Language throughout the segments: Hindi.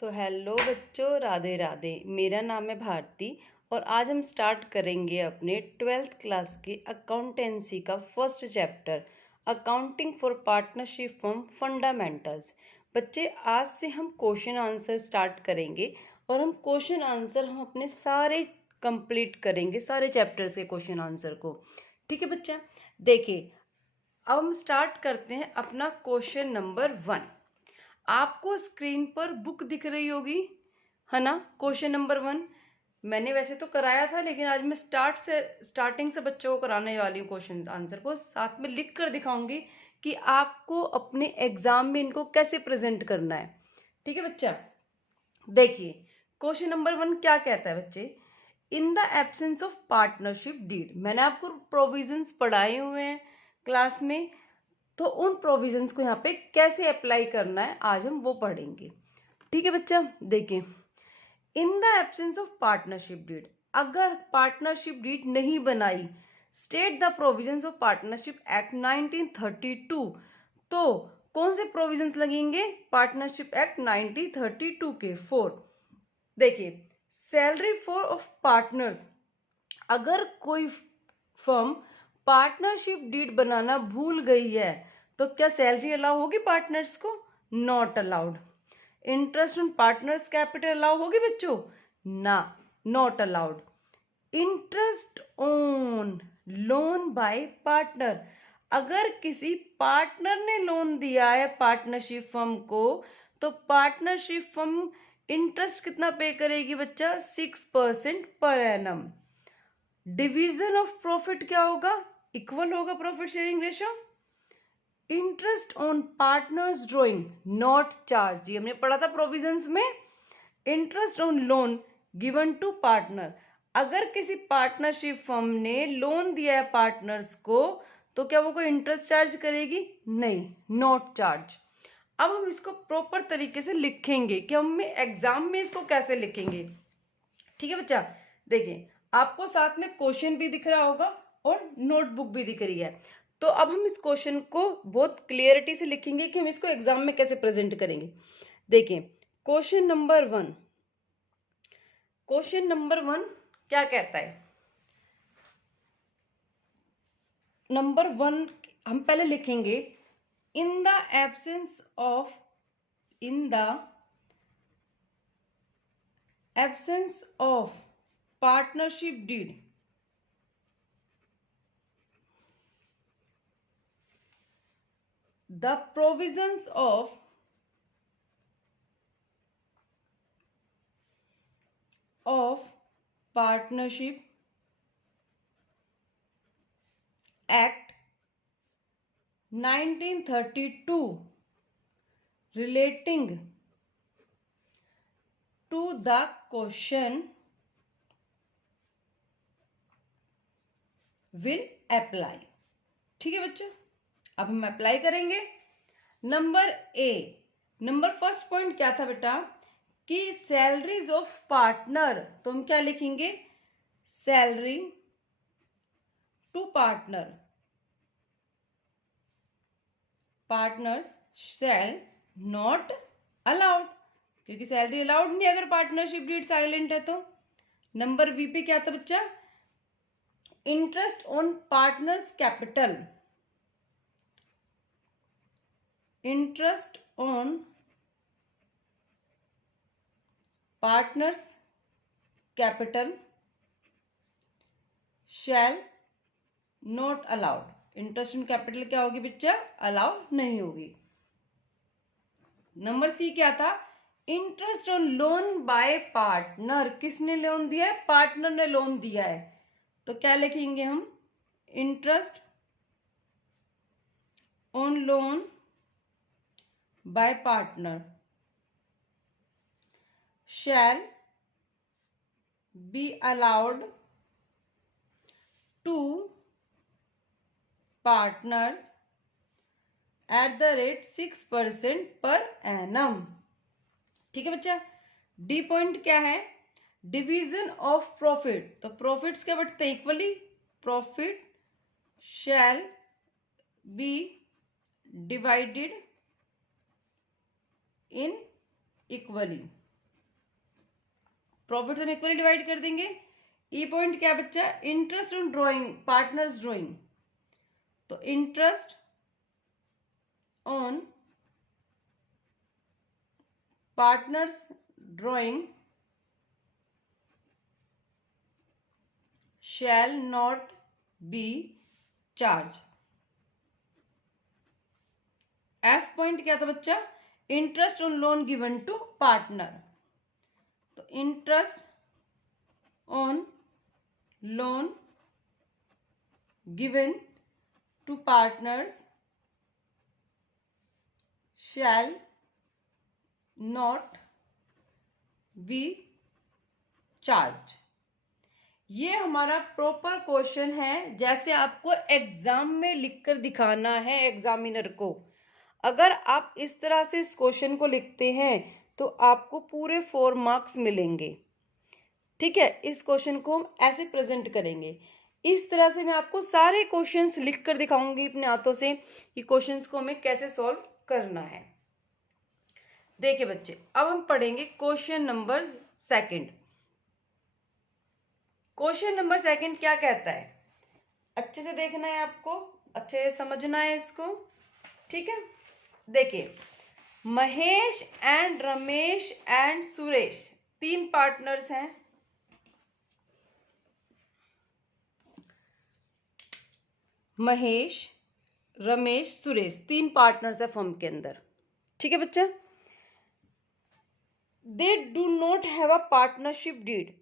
तो हेलो बच्चों, राधे राधे। मेरा नाम है भारती और आज हम स्टार्ट करेंगे अपने 12th क्लास की अकाउंटेंसी का first chapter, accounting for partnership firm fundamentals. बच्चे, आज से हम क्वेश्चन आंसर स्टार्ट करेंगे और हम क्वेश्चन आंसर हम अपने सारे कंप्लीट करेंगे, सारे चैप्टर्स के क्वेश्चन आंसर को। ठीक है बच्चा, देखिए अब हम स्टार्ट करते हैं अपना क्वेश्चन नंबर 1। आपको स्क्रीन पर बुक दिख रही होगी, है ना। क्वेश्चन नंबर 1 मैंने वैसे तो कराया था, लेकिन आज मैं स्टार्टिंग से बच्चों को कराने वाली हूँ। क्वेश्चन आंसर को साथ में लिख कर दिखाऊंगी कि आपको अपने एग्जाम में इनको कैसे प्रेजेंट करना है। ठीक है बच्चा, देखिए क्वेश्चन नंबर 1 क्या कहता है बच्चे। In the absence of partnership deed, मैंने आपको प्रोविजंस पढ़ाए हुए हैं क्लास में, तो उन प्रोविजंस को यहाँ पे कैसे अप्लाई करना है आज हम वो पढ़ेंगे। ठीक है बच्चा, देखिए in the absence of partnership deed, अगर पार्टनरशिप डीड नहीं बनाई, state the provisions of partnership act 1932, तो कौन से प्रोविजंस लगेंगे पार्टनरशिप एक्ट 1932 के। 4, देखिए सैलरी फॉर ऑफ पार्टनर्स, अगर कोई फर्म पार्टनरशिप डीड बनाना भूल गई है तो क्या सैलरी अलाउ होगी पार्टनर्स को? Not allowed. Interest on partners capital allow होगी बच्चों? ना, not allowed. Interest on loan by partner, अगर किसी पार्टनर ने लोन दिया है पार्टनरशिप फर्म को, तो पार्टनरशिप फर्म इंटरेस्ट कितना पे करेगी बच्चा? 6% per annum. Division of profit क्या होगा? इक्वल होगा profit sharing ratio. Interest on partners drawing not charge, ये हमने पढ़ा था प्रोविजंस में। Interest on loan given to partner, अगर किसी पार्टनरशिप फर्म ने लोन दिया है पार्टनर्स को, तो क्या वो कोई इंटरेस्ट चार्ज करेगी? नहीं, नॉट चार्ज। अब हम इसको प्रॉपर तरीके से लिखेंगे कि हम एग्जाम में इसको कैसे लिखेंगे। ठीक है बच्चा, देखिए आपको साथ में क्वेश्चन भी दिख रहा होगा और नोटबुक भी दिख रही है। तो अब हम इस क्वेश्चन को बहुत क्लियरिटी से लिखेंगे कि हम इसको एग्जाम में कैसे प्रेजेंट करेंगे। देखिए क्वेश्चन नंबर 1, क्वेश्चन नंबर 1 क्या कहता है। नंबर 1 हम पहले लिखेंगे in the absence of, in the absence of partnership deed, the provisions of partnership act 1932 relating to the question will apply। ठीक है बच्चों, अब हम अप्लाई करेंगे। Number A, number first point क्या था बेटा कि सैलरीज ऑफ पार्टनर, तो हम क्या लिखेंगे? Salary to partner, partners shall not allowed, क्योंकि सैलरी अलाउड नहीं अगर पार्टनरशिप डीड साइलेंट है तो। नंबर बी पे क्या था बच्चा? Interest on partners capital, interest on partners capital shell not allowed. Interest on capital क्या होगी बच्चा? अलाउ नहीं होगी। नंबर सी क्या था? Interest on loan by partner, किसने लोन दिया है? पार्टनर ने लोन दिया है, तो क्या लिखेंगे हम? Interest on loan by partner shall be allowed to partners at the rate 6% per annum. ठीक है बच्चा, डी पॉइंट क्या है? डिवीजन ऑफ प्रॉफिट, तो प्रॉफिट्स क्या बटते हैं? Equally. Profit shall be divided in equally. Profit हम इक्वली डिवाइड कर देंगे। ई पॉइंट क्या बच्चा, interest on drawing partners drawing, तो interest on partners drawing shall not be charged। F point क्या था बच्चा, interest on loan given to partner, तो interest on loan given to partners shall not be charged। ये हमारा प्रॉपर क्वेश्चन है, जैसे आपको एग्जाम में लिखकर दिखाना है एग्जामिनर को। अगर आप इस तरह से इस क्वेश्चन को लिखते हैं तो आपको पूरे 4 मार्क्स मिलेंगे। ठीक है, इस क्वेश्चन को हम ऐसे प्रेजेंट करेंगे। इस तरह से मैं आपको सारे क्वेश्चंस लिखकर दिखाऊंगी अपने हाथों से कि क्वेश्चंस को हमें कैसे सॉल्व करना है। देखिए बच्चे, अब हम पढ़ेंगे क्वेश्चन नंबर 2। क्वेश्चन नंबर 2 क्या कहता है, अच्छे से देखना है आपको, अच्छे से समझना है इसको। ठीक है, देखिए, Mahesh and Ramesh and Suresh 3 partners हैं। महेश, रमेश, सुरेश 3 पार्टनर्स है फर्म के अंदर। ठीक है बच्चा, they do not have a partnership deed,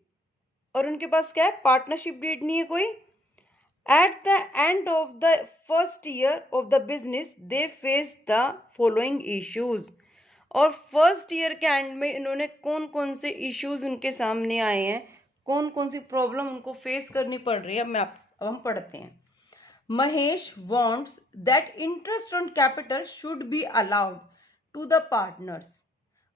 और उनके पास क्या है, पार्टनरशिप डीड नहीं है कोई। At the end of the first year of the business they face the following issues, और फर्स्ट ईयर के एंड में इन्होंने कौन कौन से इश्यूज उनके सामने आए हैं, कौन कौन सी प्रॉब्लम उनको फेस करनी पड़ रही है। अब हम पढ़ते हैं। Mahesh wants that interest on capital should be allowed to the partners.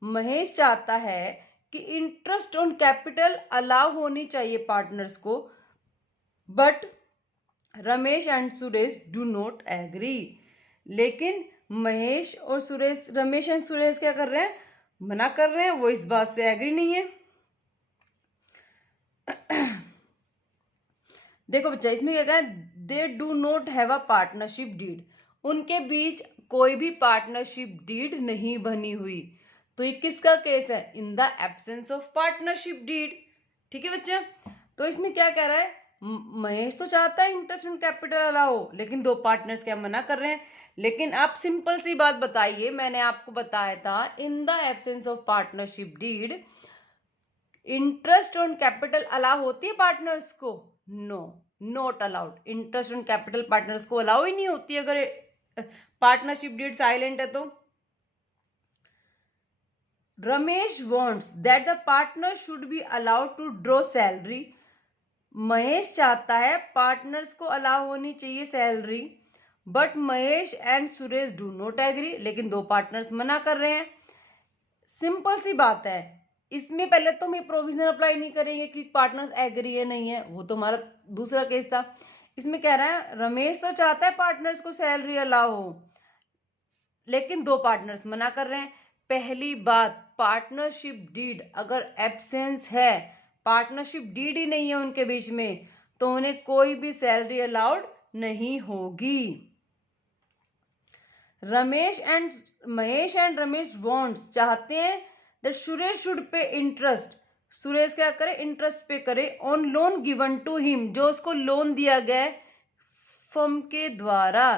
Mahesh चाहता है कि इंटरेस्ट ऑन कैपिटल अलाउ होनी चाहिए पार्टनर्स को, but Ramesh and Suresh do not agree. लेकिन महेश और सुरेश, रमेश एंड सुरेश क्या कर रहे हैं, मना कर रहे हैं, वो इस बात से एग्री नहीं है। देखो बच्चा, इसमें क्या कहा है, they do not have a partnership deed, उनके बीच कोई भी पार्टनरशिप डीड नहीं बनी हुई। तो ये किसका केस है, in the absence of partnership deed. ठीक है बच्चा, तो इसमें क्या कह रहा है, महेश तो चाहता है इंटरेस्ट ऑन कैपिटल अलाउ हो, लेकिन 2 पार्टनर्स क्या मना कर रहे हैं। लेकिन आप सिंपल सी बात बताइए, मैंने आपको बताया था in the absence of partnership deed interest on capital allow होती है पार्टनर्स को, no, not allowed. Interest on capital partners को अलाउ ही नहीं होती अगर पार्टनरशिप डीड साइलेंट है तो। Ramesh wants that the partner should be allowed to draw salary, Mahesh चाहता है पार्टनर्स को अलाउ होनी चाहिए salary, but Mahesh and Suresh do not agree, लेकिन 2 पार्टनर्स मना कर रहे हैं। सिंपल सी बात है, इसमें पहले तो हम प्रोविजन अप्लाई नहीं करेंगे कि पार्टनर्स एग्री है नहीं है, वो तो हमारा दूसरा केस था। इसमें कह रहा है रमेश तो चाहता है पार्टनर्स को सैलरी अलाउ हो, लेकिन 2 पार्टनर्स मना कर रहे हैं। पहली बात, पार्टनरशिप डीड अगर एब्सेंस है, पार्टनरशिप डीड ही नहीं है उनके बीच में, तो उन्हें कोई भी सैलरी अलाउड नहीं होगी। महेश एंड रमेश वॉन्ट्स चाहते हैं that Suresh should pay interest, Suresh क्या करे, इंटरेस्ट पे करे on loan given to him, जो उसको लोन दिया गया फर्म के द्वारा,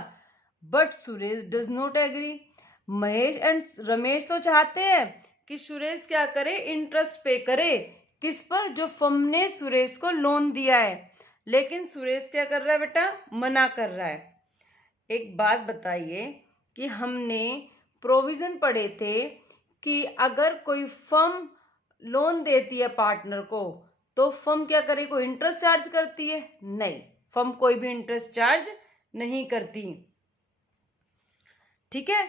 but Suresh does not agree. Mahesh and Ramesh तो चाहते हैं कि सुरेश क्या करे, इंटरेस्ट पे करे, किस पर, जो फर्म ने सुरेश को लोन दिया है, लेकिन सुरेश क्या कर रहा है बेटा, मना कर रहा है। एक बात बताइए कि हमने प्रोविजन पढ़े थे कि अगर कोई फर्म लोन देती है पार्टनर को, तो फर्म क्या करे, कोई इंटरेस्ट चार्ज करती है, नहीं, फर्म कोई भी इंटरेस्ट चार्ज नहीं करती। ठीक है,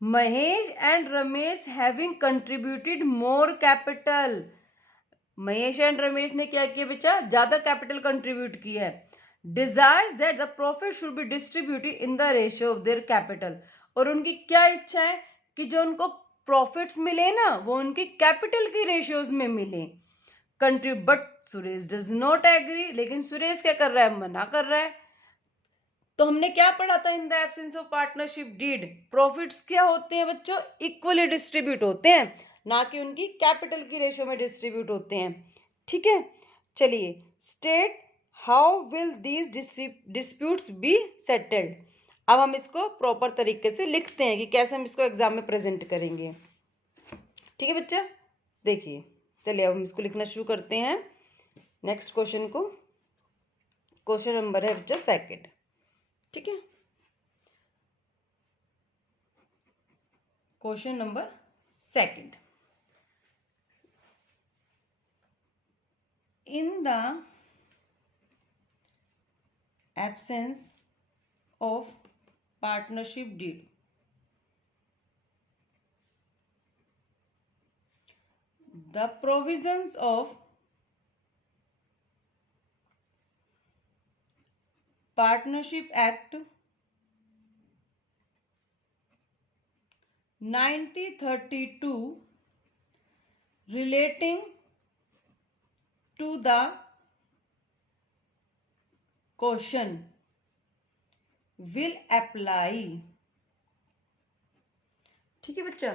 Mahesh and Ramesh having contributed more capital, Mahesh and Ramesh ने क्या किया बच्चा, ज्यादा कैपिटल कंट्रीब्यूट किया है। Desires that the profit should be distributed in the ratio of their capital, और उनकी क्या इच्छा है कि जो उनको प्रॉफिट्स मिले ना, वो उनकी कैपिटल की रेशियोज में मिले। Contribute, but Suresh does not agree, लेकिन सुरेश क्या कर रहा है, मना कर रहा है। तो हमने क्या पढ़ा था, in the absence of partnership deed profits क्या होते हैं बच्चों, इक्वली डिस्ट्रीब्यूट होते हैं, ना कि उनकी कैपिटल की रेशियो में डिस्ट्रीब्यूट होते हैं। ठीक है, चलिए state how will these disputes be settled. अब हम इसको प्रॉपर तरीके से लिखते हैं कि कैसे हम इसको एग्जाम में प्रेजेंट करेंगे। ठीक है बच्चा, देखिए चलिए अब हम इसको लिखना शुरू करते हैं नेक्स्ट क्वेश्चन को। क्वेश्चन नंबर है बच्चा सेकंड। ठीक है, question number second, in the absence of partnership deed, the provisions of Partnership Act 1932 relating to the question will apply। ठीक है बच्चा,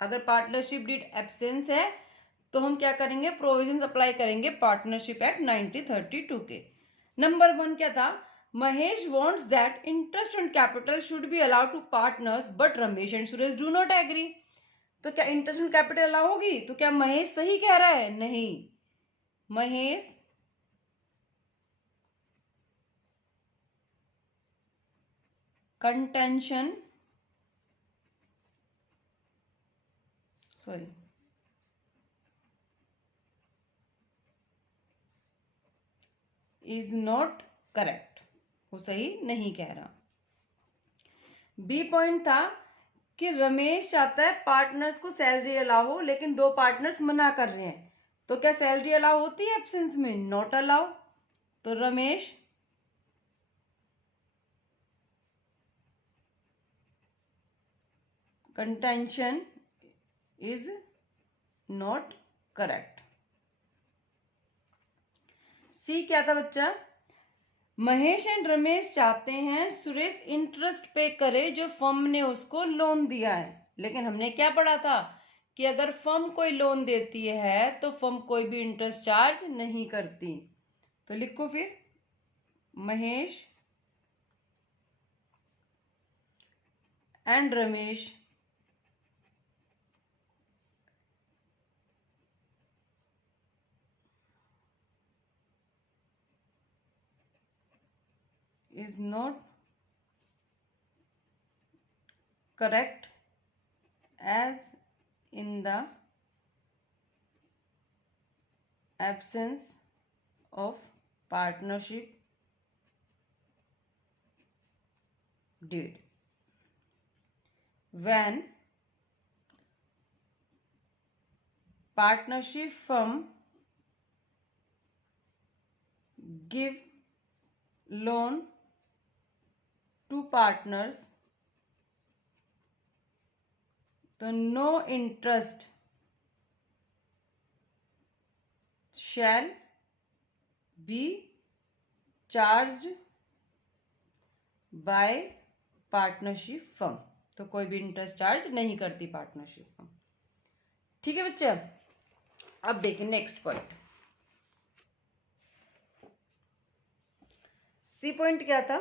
अगर पार्टनरशिप डीड एब्सेंस है तो हम क्या करेंगे, प्रोविजंस अप्लाई करेंगे पार्टनरशिप एक्ट 1932 के। नंबर 1 क्या था, Mahesh wants that interest and capital should be allowed to partners but Ramesh and Suresh do not agree. तो क्या इंटरेस्ट एंड कैपिटल अलाउ होगी, तो क्या महेश सही कह रहा है, नहीं, Mahesh contention sorry is not correct, वो सही नहीं कह रहा। बी पॉइंट था कि रमेश चाहता है पार्टनर्स को सैलरी अलाउ हो, लेकिन दो पार्टनर्स मना कर रहे हैं, तो क्या सैलरी अलाउ होती है एब्सेंस में, नॉट अलाउ। तो Ramesh contention is not correct. C क्या था बच्चा, महेश एंड रमेश चाहते हैं सुरेश इंटरेस्ट पे करे जो फर्म ने उसको लोन दिया है, लेकिन हमने क्या पढ़ा था कि अगर फर्म कोई लोन देती है तो फर्म कोई भी इंटरेस्ट चार्ज नहीं करती। तो लिखो फिर, Mahesh and Ramesh is not correct as in the absence of partnership deed when partnership firm give loan to partners, तो no interest shall be charged by partnership firm, तो कोई भी इंटरेस्ट चार्ज नहीं करती पार्टनरशिप फर्म। ठीक है बच्चे, अब देखिए नेक्स्ट पॉइंट, सी पॉइंट क्या था,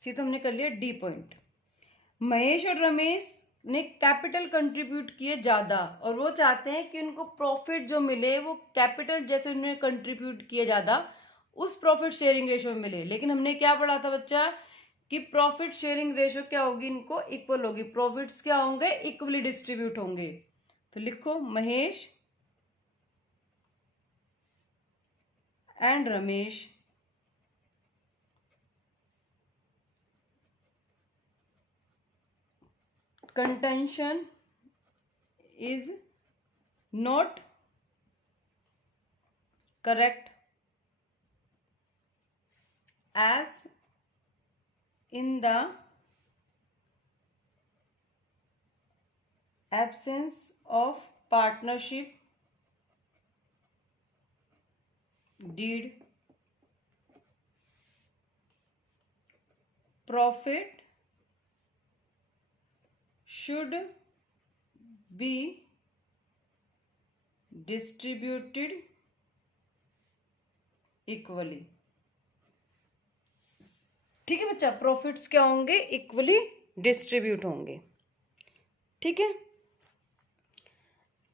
सी तो हमने कर लिया। डी पॉइंट, महेश और रमेश ने कैपिटल कंट्रीब्यूट किए ज्यादा और वो चाहते हैं कि उनको प्रॉफिट जो मिले वो कैपिटल जैसे उन्होंने कंट्रीब्यूट किए ज्यादा उस प्रॉफिट शेयरिंग रेशियो में मिले। लेकिन हमने क्या पढ़ा था बच्चा कि प्रॉफिट शेयरिंग रेशियो क्या होगी, इनको इक्वल होगी, प्रॉफिट्स क्या होंगे, इक्वली डिस्ट्रीब्यूट होंगे। तो लिखो, Mahesh and Ramesh contention is not correct as in the absence of partnership deed, profit should be distributed equally. ठीक है बच्चा, प्रॉफिट्स क्या होंगे, इक्वली डिस्ट्रीब्यूट होंगे। ठीक है,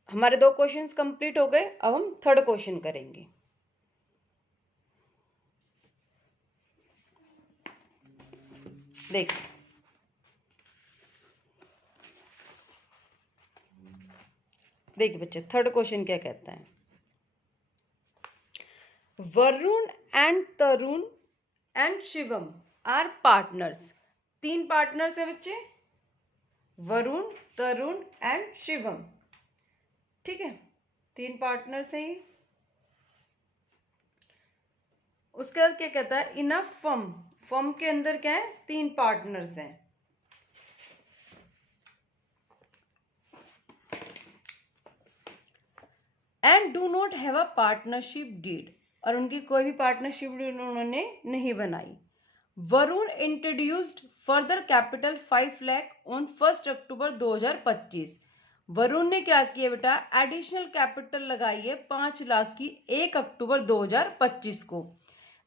हमारे 2 क्वेश्चंस कंप्लीट हो गए। अब हम थर्ड क्वेश्चन करेंगे। देखिए बच्चे, थर्ड क्वेश्चन क्या कहता है। Varun and Tarun and Shivam are partners. 3 partners है बच्चे, वरुण, तरुण एंड शिवम। ठीक है, 3 पार्टनर्स हैं ये। उसके बाद क्या कहता है, इन अ फर्म, फर्म के अंदर क्या है, 3 पार्टनर्स हैं। And do not have a partnership deed, और उनकी कोई भी पार्टनरशिप डीड उन्होंने नहीं बनाई। Varun introduced further capital 5 lakh on 1 अक्टूबर 2025। वरुण ने क्या किया बेटा, एडिशनल कैपिटल लगाई है 5 लाख की 1 अक्टूबर 2025 को।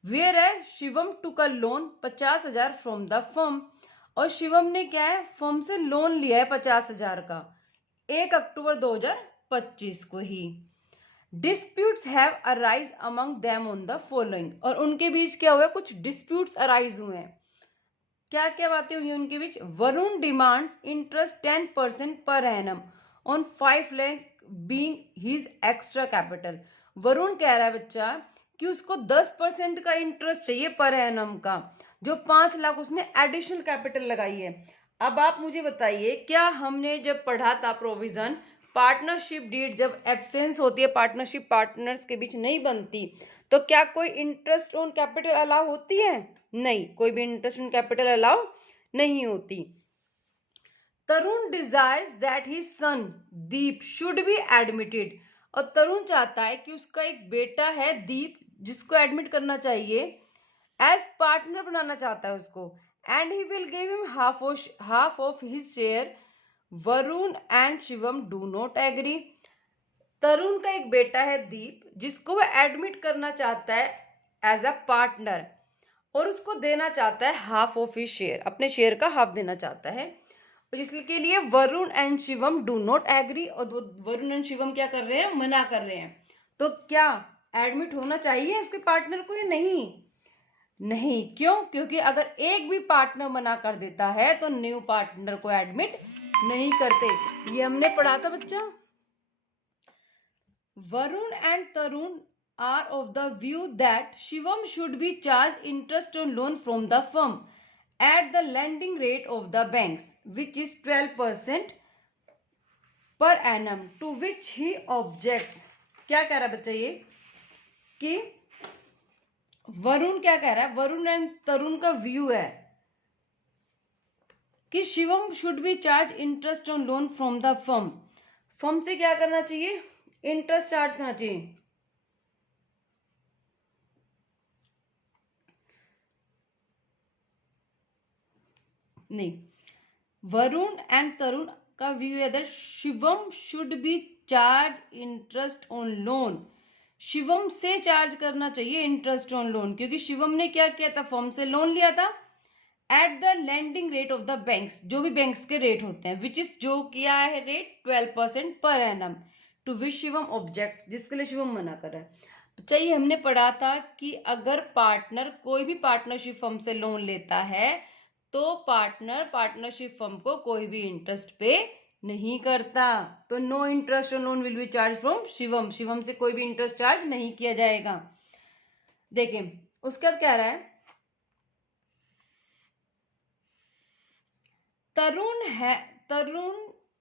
वेयर है शिवम टुक अ लोन 50,000 फ्रॉम द फर्म, और शिवम ने क्या है, फर्म से लोन लिया है 50,000 का 1 अक्टूबर 2025 को ही। Disputes have arise among them on the following, और उनके बीच क्या हुआ, कुछ डिस्प्यूट्स अराइज हुए हैं। क्या क्या बातें हुई उनके बीच। Varun demands interest 10% per annum on 5 lakh being his extra capital. Varun कह रहा है बच्चा कि उसको 10% का इंटरेस्ट चाहिए पर एनम का, जो 5 लाख उसने एडिशनल कैपिटल लगाई है। अब आप मुझे बताइए, क्या हमने जब पढ़ा था प्रोविजन, पार्टनरशिप डीड जब एब्सेंस होती है, पार्टनरशिप पार्टनर्स के बीच नहीं बनती, तो क्या कोई इंटरेस्ट ऑन कैपिटल अलाउ होती है? नहीं, कोई भी इंटरेस्ट ऑन कैपिटल अलाउ नहीं होती। Tarun desires that his son Deep should be admitted, और तरुण चाहता है कि उसका एक बेटा है दीप, जिसको एडमिट करना चाहिए, एज पार्टनर बनाना चाहता है उसको, and he will give him half of his share. Varun and Shivam do not agree. Tarun का एक बेटा है दीप, जिसको वह एडमिट करना चाहता है एज अ पार्टनर, और उसको देना चाहता है हाफ ऑफ हिज शेयर, अपने शेयर का हाफ देना चाहता है। इसके लिए Varun and Shivam do not agree, और वरुण एंड शिवम क्या कर रहे हैं, मना कर रहे हैं। तो क्या एडमिट होना चाहिए उसके पार्टनर को या नहीं? नहीं, क्यों? क्योंकि अगर एक भी पार्टनर मना कर देता है तो न्यू पार्टनर को एडमिट नहीं करते। ये हमने पढ़ा था बच्चा। Varun and Tarun are of the view that Shivam should be charged interest on loan from the firm at the lending rate of the banks, which is 12% per annum, to which he objects। क्या कह रहा है बच्चा ये, कि वरुण क्या कह रहा है, वरुण एंड तरुण का व्यू है कि Shivam should be charge interest on loan from the firm, firm से क्या करना चाहिए, इंटरेस्ट चार्ज करना चाहिए। नहीं, वरुण एंड तरुण का व्यू है that Shivam should be charge interest on loan, Shivam से चार्ज करना चाहिए इंटरेस्ट ऑन लोन, क्योंकि शिवम ने क्या किया था, फर्म से लोन लिया था at the lending rate of the banks, जो भी बैंक्स के रेट होते हैं, विच इज जो किया है रेट 12% पर annum, to which Shivam object, जिसके लिए शिवम मना कर रहा है। तो चाहिए, हमने पढ़ा था कि अगर पार्टनर कोई भी पार्टनरशिप फर्म से लोन लेता है तो पार्टनर पार्टनरशिप फर्म को कोई भी इंटरेस्ट पे नहीं करता, तो no interest on loan will be charge from Shivam, Shivam से कोई भी इंटरेस्ट चार्ज नहीं किया जाएगा। देखिए उसके बाद कह रहा है,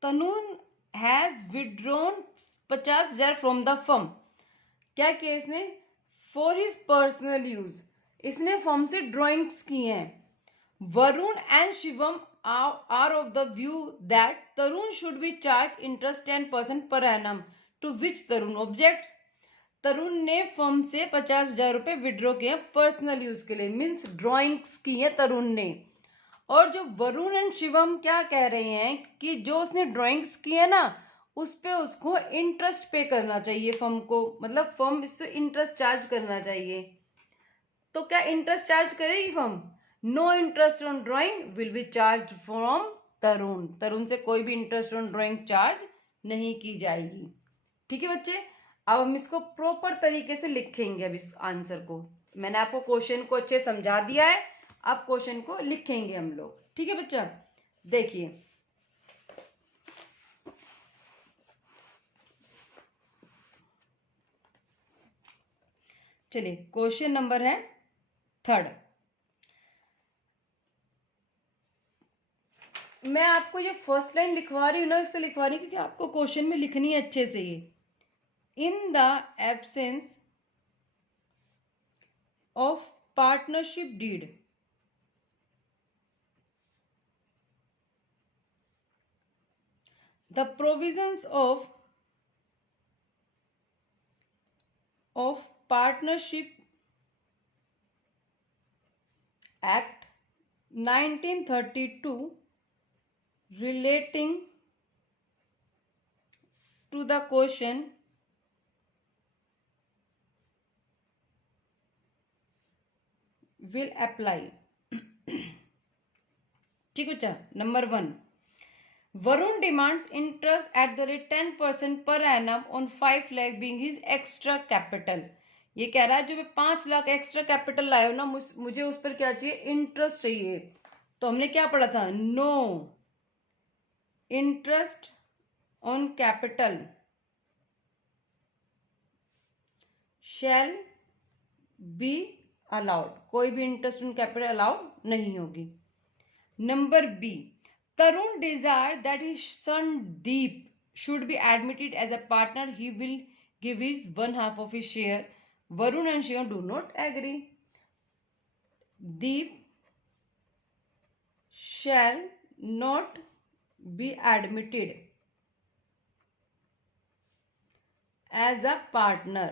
Tarun has withdrawn 50,000 from the firm. क्या किया इसने, फॉर हिज पर्सनल यूज, इसने फर्म से ड्रॉइंग्स की हैं। Varun and Shivam are of the view that Tarun should be charged interest 10% per annum, to which Tarun objects. तरुण ने फर्म से 50,000 रुपए विड्रॉ किए पर्सनल यूज के लिए, मीन्स ड्रॉइंग्स की है तरुण ने। और जो वरुण एंड शिवम क्या कह रहे हैं कि जो उसने ड्रॉइंग्स की है ना, उस पे उसको इंटरेस्ट पे करना चाहिए फर्म को, मतलब फर्म इससे इंटरेस्ट चार्ज करना चाहिए। तो क्या इंटरेस्ट चार्ज करेगी firm? No interest on drawing will be charge from Tarun. Tarun से कोई भी इंटरेस्ट ऑन ड्रॉइंग चार्ज नहीं की जाएगी। ठीक है बच्चे, अब हम इसको प्रॉपर तरीके से लिखेंगे। अब इस आंसर को मैंने आपको क्वेश्चन को अच्छे समझा दिया है, अब क्वेश्चन को लिखेंगे हम लोग। ठीक है बच्चा, देखिए चलिए, क्वेश्चन नंबर है 3। मैं आपको ये फर्स्ट लाइन लिखवा रही हूँ ना, इससे लिखवा रही हूँ क्योंकि आपको क्वेश्चन में लिखनी है अच्छे से ये। In the absence of partnership deed, the provisions of Partnership Act 1932 relating to the question will apply। ठीक है बच्चा, number 1, Varun demands interest at the rate 10% per annum on 5 lakh being his extra capital। ये कह रहा है जो मैं 5 लाख एक्स्ट्रा कैपिटल लाया हूं ना, मुझे उस पर क्या चाहिए? इंटरेस्ट चाहिए। तो हमने क्या पढ़ा था? No interest on capital shall be allowed. कोई भी इंटरेस्ट ऑन कैपिटल अलाउड नहीं होगी। Number B, Tarun desired that his son Deep should be admitted as a partner. He will give his 1/2 of his share. Varun and Shivam do not agree. Deep shall not be admitted as a partner,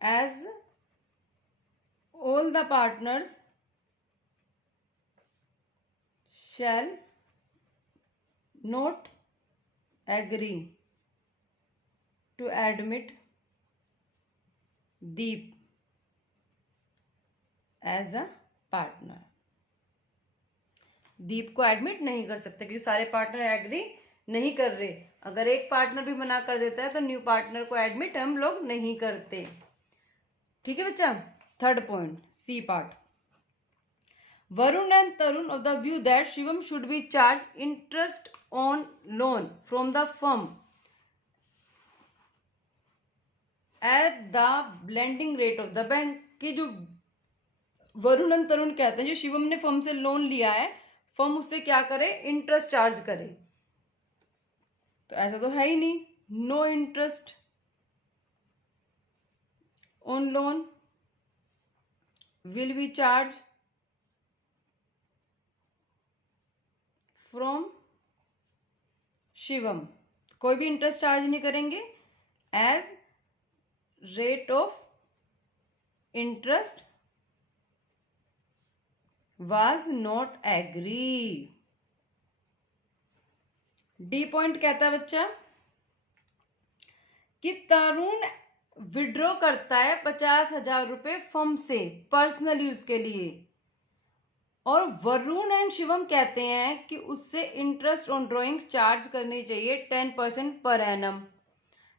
as all the partners shall not agree to admit Deep as a partner। दीप को एडमिट नहीं कर सकते क्योंकि सारे पार्टनर एग्री नहीं कर रहे। अगर एक पार्टनर भी मना कर देता है तो न्यू पार्टनर को एडमिट हम लोग नहीं करते। ठीक है बच्चा, 3rd point, C part. Varun and Tarun of the view that Shivam should be charged interest on loan from the firm at the lending rate of the bank। कि जो वरुण एंड तरुण कहते हैं जो शिवम ने फर्म से लोन लिया है, फर्म उससे क्या करे? इंटरेस्ट चार्ज करे। तो ऐसा तो है ही नहीं। No interest on loan will be charge from Shivam. कोई भी इंटरेस्ट चार्ज नहीं करेंगे। As rate of interest was not agree. D point कहता है बच्चा कि तरुण विड्रॉ करता है 50,000 रुपए फर्म से पर्सनल यूज के लिए, और वरुण एंड शिवम कहते हैं कि उससे इंटरेस्ट ऑन ड्रॉइंग चार्ज करनी चाहिए 10% पर एनम।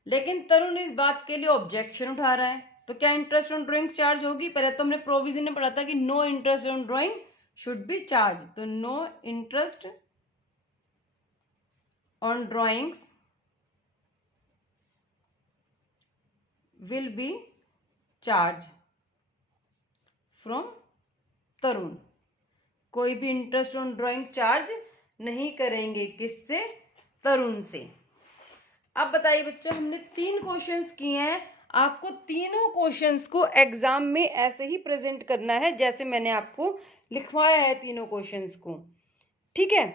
लेकिन तरुण इस बात के लिए ऑब्जेक्शन उठा रहा है। तो क्या इंटरेस्ट ऑन ड्रॉइंग चार्ज होगी? पहले तो हमने प्रोविजन में पढ़ा था कि no interest on drawing should be charge. तो no interest on drawings will be charge from Tarun. कोई भी इंटरेस्ट ऑन ड्राइंग चार्ज नहीं करेंगे। किससे? तरुण से। अब बताइए बच्चे, हमने 3 क्वेश्चंस किए हैं। आपको तीनों क्वेश्चंस को एग्जाम में ऐसे ही प्रेजेंट करना है जैसे मैंने आपको लिखवाया है तीनों क्वेश्चंस को। ठीक है,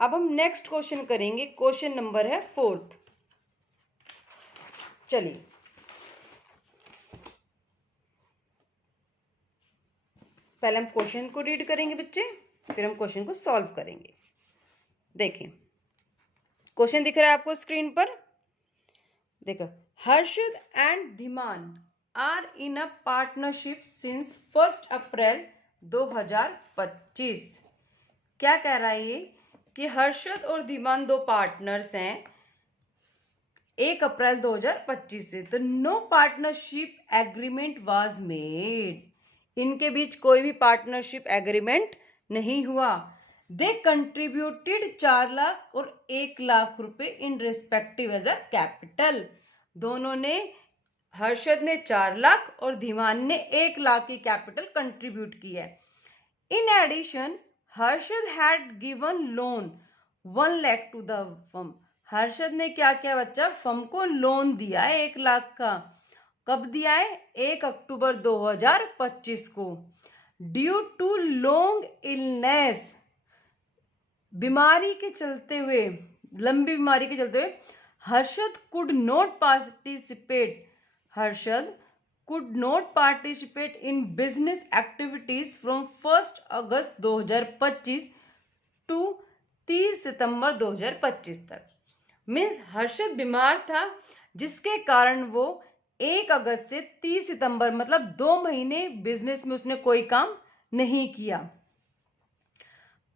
अब हम नेक्स्ट क्वेश्चन करेंगे। क्वेश्चन नंबर है 4th। चलिए, पहले हम क्वेश्चन को रीड करेंगे बच्चे, फिर हम क्वेश्चन को सॉल्व करेंगे। देखिए, क्वेश्चन दिख रहा है आपको स्क्रीन पर। देखो, Harshad and Dhiman are in a partnership since 1 April 2025। क्या कह रहा है ये कि हर्षद और धीमान दो पार्टनर्स हैं 1 अप्रैल 2025 से। तो no partnership agreement was made, इनके बीच कोई भी पार्टनरशिप एग्रीमेंट नहीं हुआ। दे कंट्रीब्यूटेड 4 लाख और 1 लाख रुपए in respective as a capital. दोनों ने, हर्षद ने 4 लाख और धीमान ने 1 लाख की कैपिटल कंट्रीब्यूट की है। In addition Harshad had given loan 1 lakh to the firm. Harshad ने क्या किया बच्चा, फर्म को लोन दिया है 1 लाख का। कब दिया है, 1 अक्टूबर 2025 को। ड्यू टू लॉन्ग इलनेस, बीमारी के चलते हुए, लंबी बीमारी के चलते हुए Harshad could not participate, Harshad could not participate in business activities from 1 August 2025 to 30 सितंबर 2025 तक। मीन्स हर्षद बीमार था जिसके कारण वो 1 अगस्त से 30 सितंबर मतलब 2 महीने बिजनेस में उसने कोई काम नहीं किया।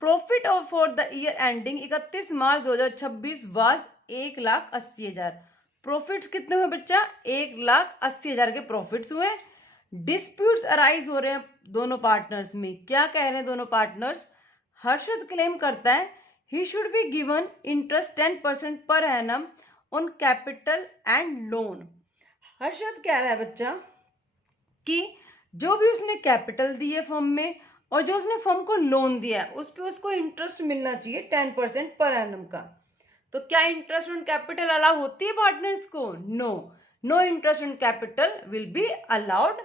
Profit of for the year ending 31 March 2026 was 1,80,000। Profits कितने हुए बच्चा, 1,80,000 के प्रॉफिट्स हुए। डिस्प्यूट्स अराइज हो रहे हैं दोनों पार्टनर्स में। क्या कह रहे हैं दोनों पार्टनर्स, हर्षद क्लेम करता है he should be given interest 10% per annum on capital and loan. Harshad कह रहा है बच्चा कि जो भी उसने कैपिटल दी है फर्म में और जो उसने फर्म को लोन दिया है उस पर उसको इंटरेस्ट मिलना चाहिए 10% पर एनम का। तो क्या इंटरेस्ट ऑन कैपिटल अलाउ होती है पार्टनर्स को, no, no interest on capital will be allowed.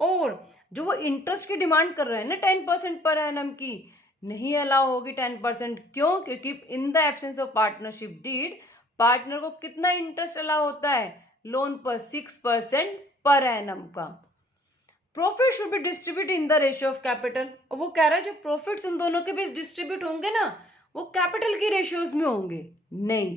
और जो वो इंटरेस्ट की डिमांड कर रहे हैं ना 10% पर एनम की, नहीं अलाउ होगी 10%। क्यों, क्योंकि in the absence of partnership deed partner को कितना इंटरेस्ट अलाउ होता है लोन पर, 6% पर एनम का। Profit should be distribute in the ratio of capital. और वो कह रहा है जो प्रॉफिट्स उन दोनों के बीच डिस्ट्रीब्यूट होंगे ना वो कैपिटल की रेशियोज में होंगे। नहीं,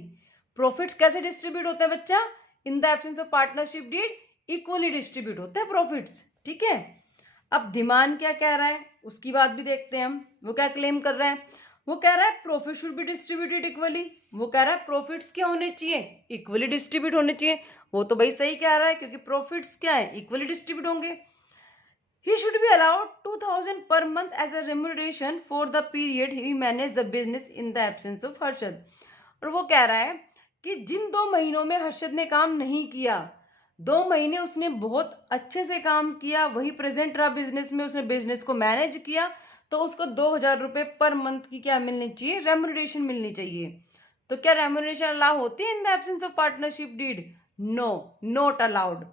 प्रॉफिट्स कैसे डिस्ट्रीब्यूट होते हैं बच्चा, in the absence of partnership deed equally distribute होते हैं प्रॉफिट्स। ठीक है, अब धीमान क्या कह रहा है उसकी बात भी देखते हैं हम। वो क्या क्लेम कर रहा है, वो कह रहा है profit should be distributed equally. वो कह रहा है प्रॉफिट्स क्या होने चाहिए, इक्वली डिस्ट्रीब्यूट होने चाहिए। वो तो भाई सही कह रहा है क्योंकि प्रॉफिट्स क्या है, इक्वली डिस्ट्रीब्यूट होंगे। He should be allowed 2,000 per month as a remuneration for the period he managed the business in the absence of Harshad. और वो कह रहा है कि जिन 2 महीनों में हर्षद ने काम नहीं किया, 2 महीने उसने बहुत अच्छे से काम किया, वही प्रेजेंट रहा बिजनेस में, उसने बिजनेस को मैनेज किया, तो उसको 2,000 रुपये पर मंथ की क्या मिलनी चाहिए, रेमुनरेशन मिलनी चाहिए। तो क्या रेमुनरेशन अलाउ होती है in the absence of partnership deed, no, not allowed.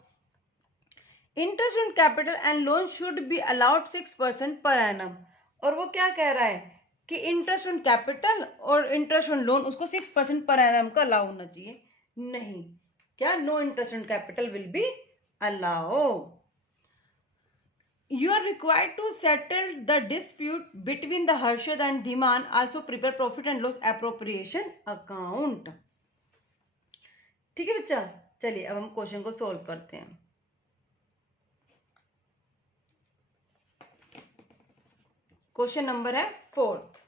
Interest on capital and loan should be allowed 6% per annum. और वो क्या कह रहा है कि इंटरेस्ट ऑन कैपिटल और इंटरेस्ट ऑन लोन उसको 6% पर एनम का अलाउ होना चाहिए। नहीं, क्या, no interest on capital will be allow. You are required to settle the dispute between the Harshad and Dhiman. Also prepare profit and loss appropriation account. ठीक है बच्चा, चलिए अब हम क्वेश्चन को सोल्व करते हैं। क्वेश्चन नंबर है 4th।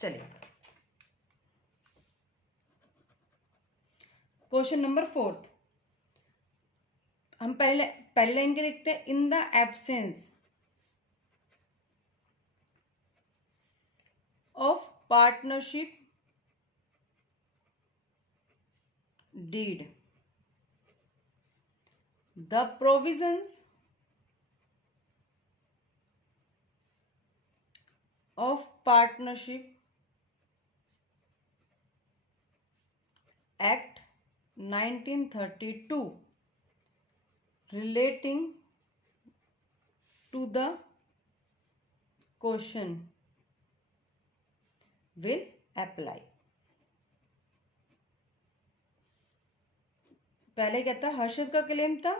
चलिए, क्वेश्चन नंबर 4th हम पहले लाइन के देखते हैं। इन the absence of partnership did the provisions of Partnership Act 1932 relating to the question will apply। पहले क्या था, हर्षद का क्लेम था,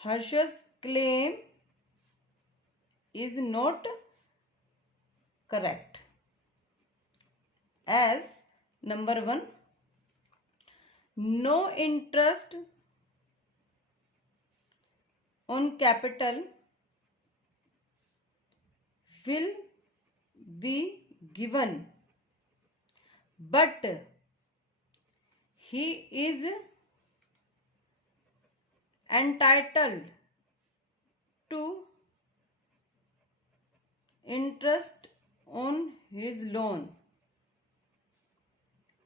Harshad claim is not correct as number 1, no interest on capital will be given, but he is entitled to interest on his loan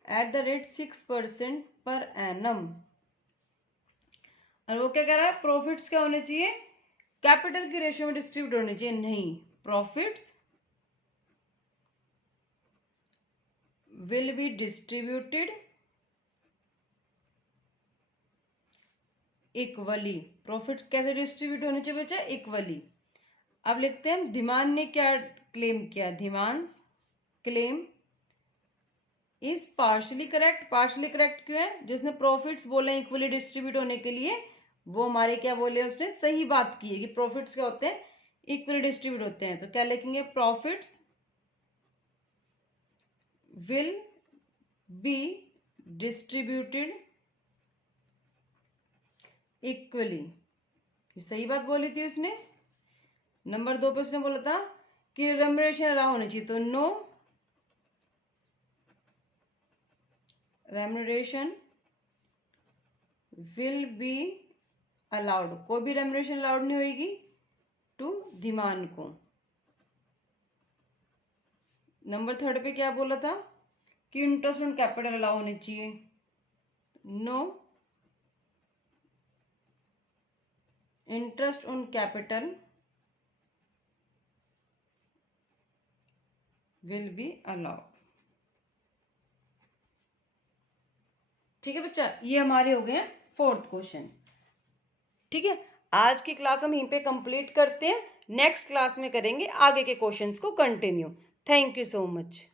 at the rate 6% per annum। और वो क्या कह रहा है, प्रॉफिट्स क्या होने चाहिए, कैपिटल की रेशियो में डिस्ट्रीब्यूट होने चाहिए। नहीं, profits will be distributed equally. Profits कैसे डिस्ट्रीब्यूट होने चाहिए बच्चा, इक्वली। अब लिखते हैं धीमान ने क्या क्लेम किया, Dhiman's claim is partially correct. Partially correct क्यों है, जिसने प्रॉफिट्स बोले इक्वली डिस्ट्रीब्यूट होने के लिए, वो हमारे क्या बोले, उसने सही बात की है कि प्रॉफिट्स क्या होते हैं, इक्वली डिस्ट्रीब्यूट होते हैं। तो क्या लिखेंगे, profits will be distributed equally. सही बात बोली थी उसने। नंबर 2 पे उसने बोला था कि रेम्युनरेशन अलाउ होनी चाहिए, तो no remuneration will be allowed. कोई भी रेम्युनरेशन अलाउड नहीं होगी टू धीमान को। नंबर 3 पे क्या बोला था कि इंटरेस्ट ऑन कैपिटल अलाउ होने चाहिए, no interest on capital will be allowed. ठीक है बच्चा, ये हमारे हो गए 4th क्वेश्चन। ठीक है, आज की क्लास हम यहीं पे कंप्लीट करते हैं। नेक्स्ट क्लास में करेंगे आगे के क्वेश्चंस को continue. Thank you so much.